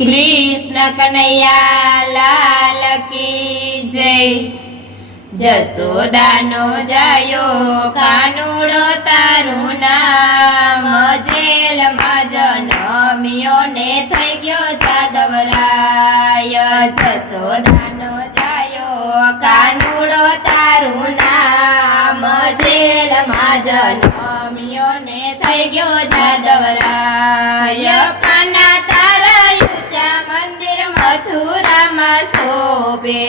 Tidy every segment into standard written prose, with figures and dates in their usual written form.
कृष्ण कन्हैया लाल की जय। जसोदानो जायो कानुड़ो तारू नाम, जेलमां जनमियोने थई गयो जादवराय। जसोदानो जायो कानुड़ो तारू नाम, जेलमां जनमियोने थई गयो जादवराय। काना तारा ऊंचा मंदिर मथुरामां शोभे,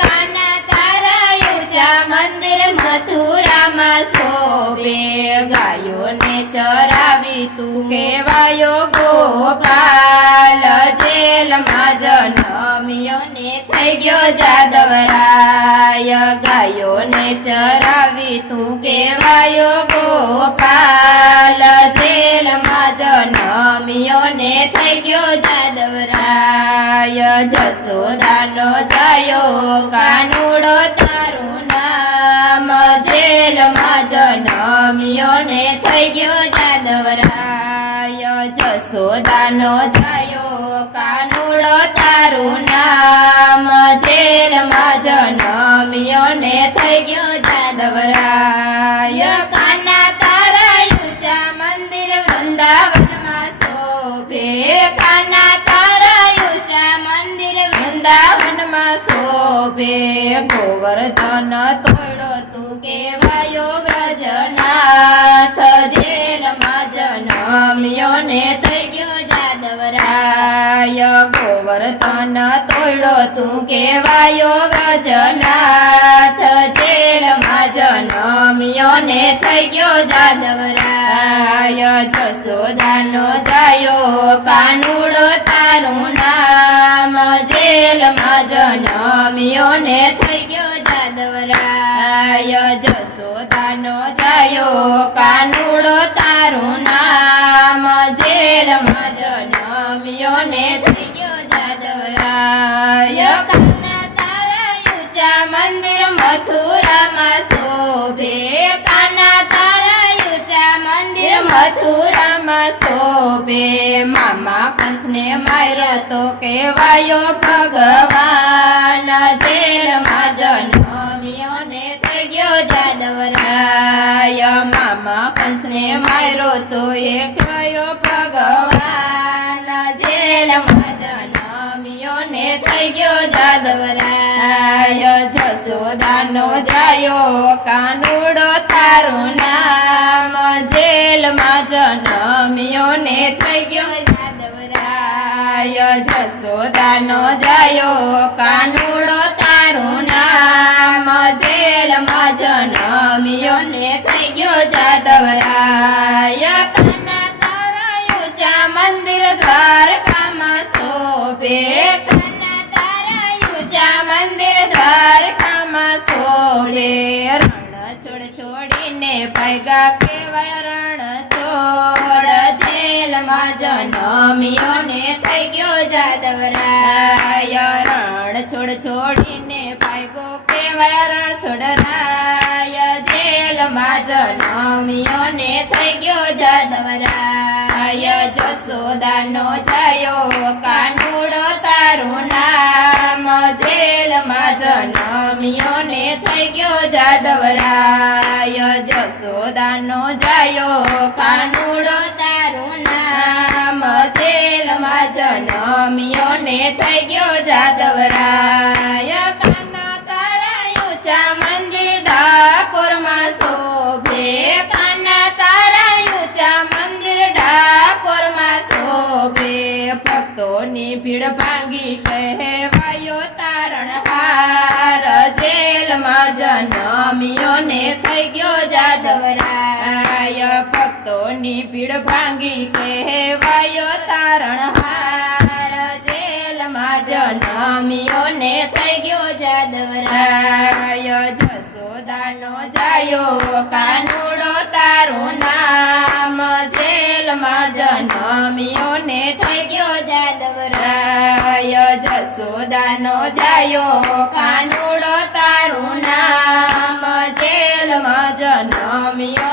काना तारा ऊंचा मंदिर मथुरामां शोभे। गायोने चरावी तू कहेवायो गोपाल, जेलमां जनमियोने थई गयो जादवराय। गायोने चरावी तू कहेवायो गोपाल, जेलमां जनमियोने थई गयो जादवराय। जसोदानो जायो कानुड़ो तारू नाम, जेलमां जनमियोने थई गयो जादवराय। जसोदानो जायो कानुड़ो तारू नाम, जेलमां जनमियोने थई गयो जादवराय। काना तारा ऊंचा मंदिर वृंदावनमां शोभे, काना तारा ऊंचा मंदिर वृंदावनमां शोभे। गोवर्धन तोड़ो तू कहेवायो व्रजनाथ, जेलमां जनमियोने थई गयो जादवराय। गोवर्धन तोड़ो तू कहेवायो व्रजनाथ, जेलमां जनमियोने थई गयो जादवराय। जसोदानो जायो कानुड़ो तारू नाम, जेलमां जनमियोने थई गयो जादवराय। जसोदानो जायो कानुड़ो तारू नाम, जेलमां जनमियोने थई गयो जादवराय। काना तारा ऊंचा मंदिर मथुरामां शोभे, काना तारा ऊंचा मंदिर मथुरामां शोभे। मामा कंसने मार्यो तो कहेवायो भगवान, जेलमां जनमियोने थई गयो जादवराय। मामा कंसने मार्यो तो कहेवायो भगवान, जेलमां जनमियोने थई गयो जादवराय। जसोदानो जायो कानुड़ो तारू नाम, जेलमां जनमियोने थई गयो जादवराय। जसोदानो जायो कानुड़ो तारू नाम, जेलमां जनमियोने थई गयो जादवराय। काना तारा ऊंचा मंदिर द्वारकामां शोभे, काना तारा ऊंचा मंदिर द्वारकामां शोभे। रण छोड़ीने भाग्या कहेवाय रणछोड़, जेलमां जनमियोने थई गयो जादवराय। रण छोड़ीने भाग्यो कहेवाय रणछोड़राय, जेलमां जनमियोने थई गयो जादवराय। जसोदानो जायो कानुड़ो तारू नाम, जेलमां जनमियोने थई गयो जादवराय। जसोदानो जायो कानुड़ो तारू नाम, जेलमां जनमियोने थई गयो जादवराय। काना तारा ऊंचा मंदिर डाकोरमां शोभे, काना तारा ऊंचा मंदिर डाकोरमां शोभे। भक्तोनी भीड़ भांगी कहेवायो तारणहार, जेलमां जनमियोने थई गयो जादवराय। भक्तोनी भीड़ भांगी कहेवायो तारणहार, जेलमां जनमियोने थई गयो जादवराय। जसोदानो जायो कानुड़ो तारू नाम, जेलमां जनमियोने थई गयो जादवराय। जसोदानो जायो कानुड़ो तारू नाम, जेलमां जनमियोने